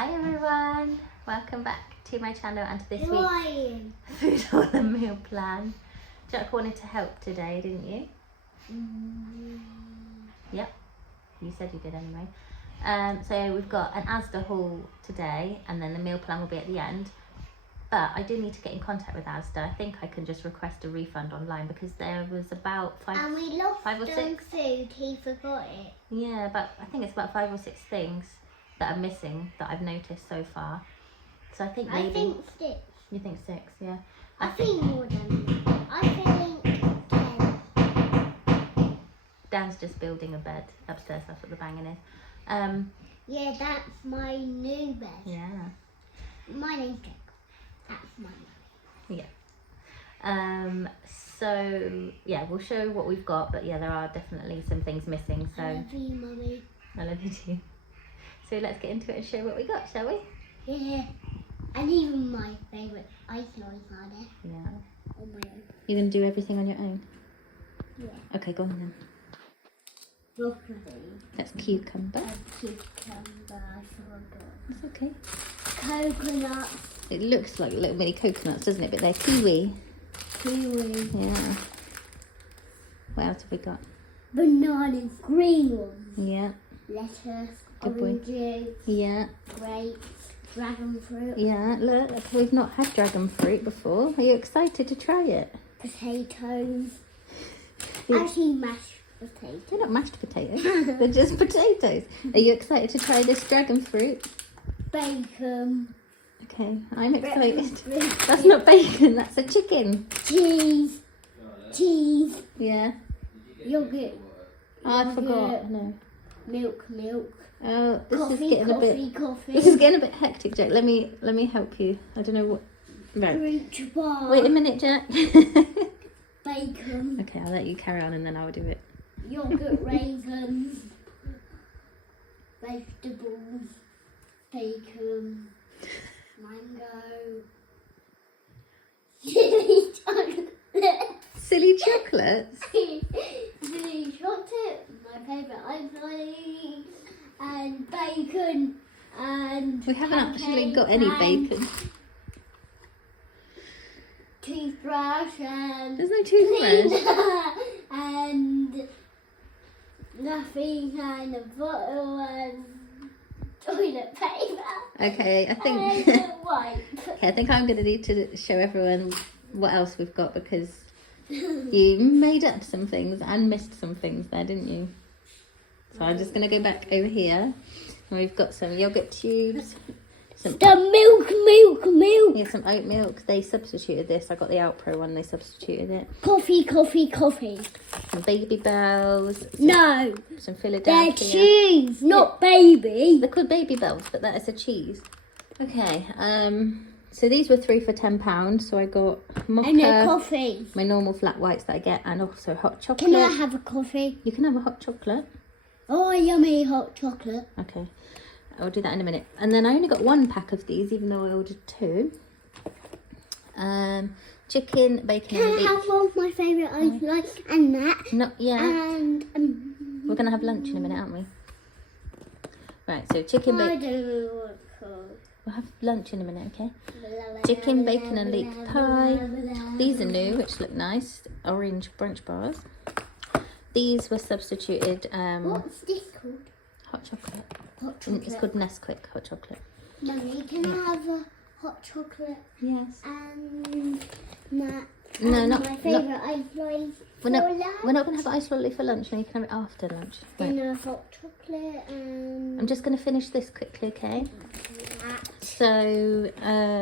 Hi everyone, welcome back to my channel and to this week's food or the meal plan. Jack wanted to help today, didn't you? Yep, you said you did anyway. So we've got an Asda haul today and then the meal plan will be at the end. But I do need to get in contact with Asda. I think I can just request a refund online because there was about five or six food, he forgot it. Yeah, but I think it's about 5 or 6 things that are missing that I've noticed so far. So I think maybe... I think 6. You think 6, yeah. I think more than that. I think 10. Dan's just building a bed upstairs, that's what the banging is. Yeah, that's my new bed. Yeah. My name's Jack. That's my name. Yeah. So, yeah, we'll show what we've got, but yeah, there are definitely some things missing. So I love you, Mummy. I love you too. So let's get into it and show what we got, shall we? Yeah. And even my favourite ice lollies are there. Yeah. On my own. You're going to do everything on your own? Yeah. Okay, go on then. Broccoli. That's cucumber. Cucumber, I forgot. That's okay. Coconut. It looks like little mini coconuts, doesn't it? But they're kiwi. Kiwi. Yeah. What else have we got? Bananas, green ones. Yeah. Lettuce, Good boy. oranges, Yeah. grapes, dragon fruit, Yeah, look, we've not had dragon fruit before. Are you excited to try it? potatoes. Yeah. Actually, mashed potatoes. They're not mashed potatoes. They're just potatoes. Are you excited to try this dragon fruit? Bacon. Okay, I'm excited. Bread. That's not bacon, that's a chicken. Cheese. Cheese. Yeah. Yogurt. Oh, I forgot. No. Milk. Oh, this Coffee, is getting a bit. coffee. This is getting a bit hectic, Jack. Let me help you. I don't know what. Right. Fruit bar. Wait a minute, Jack. Bacon. Okay, I'll let you carry on and then I'll do it. Yogurt, raisins. Vegetables. Bacon. Mango. Chili chocolate. Silly chocolates. Chili chocolate, my favourite ice lolly, and bacon, and We haven't actually pancake, got any and bacon. Toothbrush and There's no toothbrush. and nothing and a bottle and toilet paper. Okay, I And think. a wipe. Okay, I think I'm going to need to show everyone what else we've got because you made up some things and missed some things there, didn't you? So I'm just going to go back over here. And we've got some yogurt tubes, some The milk. yeah, some oat milk. They substituted this. I got the Alpro one. They substituted it. Coffee. Some baby bells. No, Some they're Philadelphia. cheese, not baby. They're called baby bells, but that is a cheese. Okay. So these were 3 for £10. So I got mocha, And a coffee. my normal flat whites that I get, and also hot chocolate. Can I have a coffee? You can have a hot chocolate. Oh, yummy hot chocolate. Okay, I'll do that in a minute. And then I only got 1 pack of these, even though I ordered 2. Chicken, bacon, Can and I have beef. one of my favourite ice lollies and that? Not yet. And We're gonna have lunch in a minute, aren't we? Right. So chicken, I bacon. don't know what it's called. We'll have lunch in a minute, okay? Chicken, bacon, and leek pie. These are new, which look nice. Orange brunch bars. These were substituted. What's this called? Hot chocolate. Hot chocolate. It's called Nesquik hot chocolate. Mummy, can I have a hot chocolate Yes. and that? No, and not- my favourite ice lollies We're not. for lunch? We're not gonna have ice lolly for lunch. No, you can have it after lunch. Right. Then a hot chocolate and I'm just gonna finish this quickly, okay? that. So,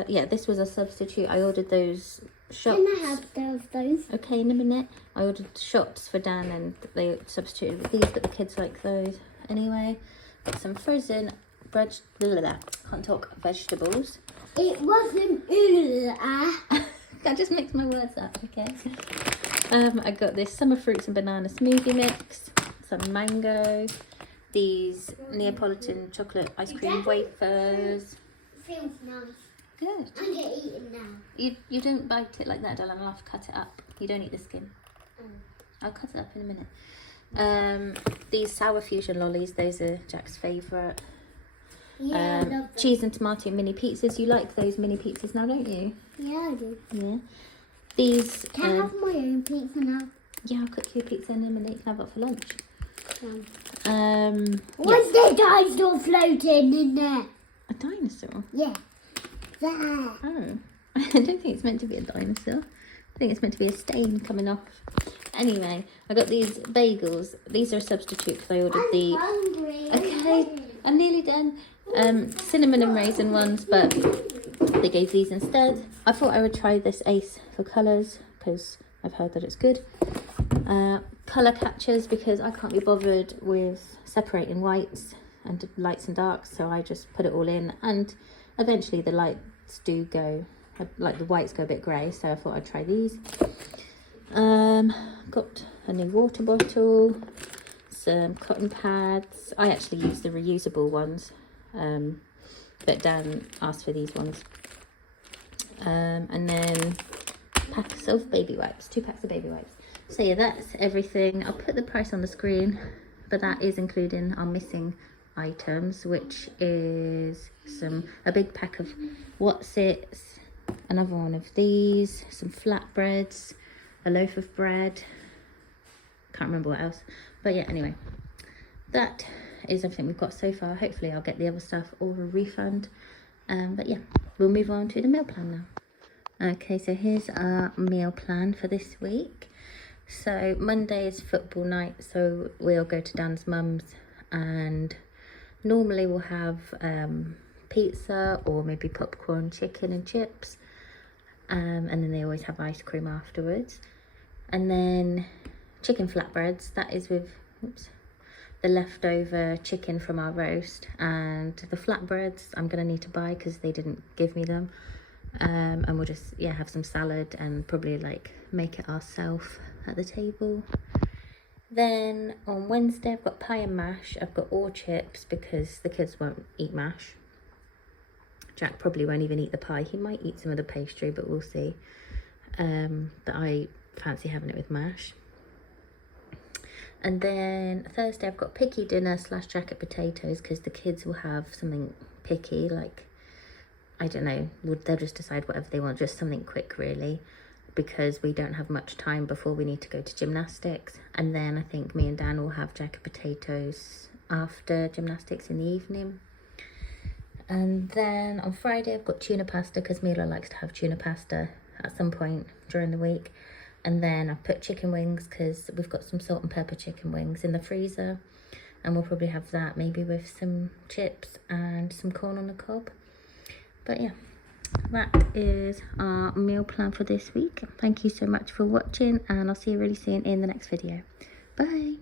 yeah, this was a substitute. I ordered those shots. Can I have those? Okay, in a minute. I ordered shots for Dan and they substituted with these, but the kids like those anyway. Got some frozen bread, can't talk, vegetables. It wasn't ooh I just mixed my words up, okay? I got this summer fruits and banana smoothie mix, some mango, these Neapolitan chocolate ice cream wafers. Feels nice. Good. I'm gonna eat it now. You don't bite it like that, darling. I'll have to cut it up. You don't eat the skin. Oh. I'll cut it up in a minute. These sour fusion lollies, those are Jack's favourite. Yeah, I love that. cheese and tomato mini pizzas. You like those mini pizzas now, don't you? Yeah, I do. Yeah. These. Can I have my own pizza now? Yeah, I'll cook you a pizza in a minute. You can have it for lunch. What's the dinosaur floating in there? A dinosaur? Yeah. There. Oh. I don't think it's meant to be a dinosaur. I think it's meant to be a stain coming off. Anyway, I got these bagels. These are a substitute because I ordered I'm hungry. Okay, I'm nearly done. Cinnamon and raisin ones, but they gave these instead. I thought I would try this Ace for colours because I've heard that it's good. Colour catchers because I can't be bothered with separating whites and lights and darks, so I just put it all in, and eventually the lights do go, like the whites go a bit grey, so I thought I'd try these. Got a new water bottle, some cotton pads. I actually use the reusable ones, but Dan asked for these ones. And then packs of baby wipes, 2 packs of baby wipes. So yeah, that's everything. I'll put the price on the screen, but that is including our missing items, which is a big pack of What's-Its, another one of these, some flatbreads, a loaf of bread, can't remember what else, but yeah, anyway, that is everything we've got so far. Hopefully I'll get the other stuff or a refund, but yeah, we'll move on to the meal plan now. Okay, so here's our meal plan for this week. So Monday is football night, so we'll go to Dan's mum's, and normally we'll have pizza or maybe popcorn, chicken and chips, and then they always have ice cream afterwards. And then chicken flatbreads, that is with the leftover chicken from our roast, and the flatbreads I'm gonna need to buy because they didn't give me them. And we'll just have some salad and probably like make it ourselves at the table. Then on Wednesday I've got pie and mash. I've got all chips because the kids won't eat mash. Jack probably won't even eat the pie. He might eat some of the pastry, but we'll see. But I fancy having it with mash. And then Thursday I've got picky dinner / jacket potatoes because the kids will have something picky, like, I don't know, they'll just decide whatever they want, just something quick really, because we don't have much time before we need to go to gymnastics. And then I think me and Dan will have jacket potatoes after gymnastics in the evening. And then on Friday I've got tuna pasta because Mila likes to have tuna pasta at some point during the week. And then I've put chicken wings because we've got some salt and pepper chicken wings in the freezer, and we'll probably have that maybe with some chips and some corn on the cob. But yeah, that is our meal plan for this week. Thank you so much for watching, and I'll see you really soon in the next video. Bye.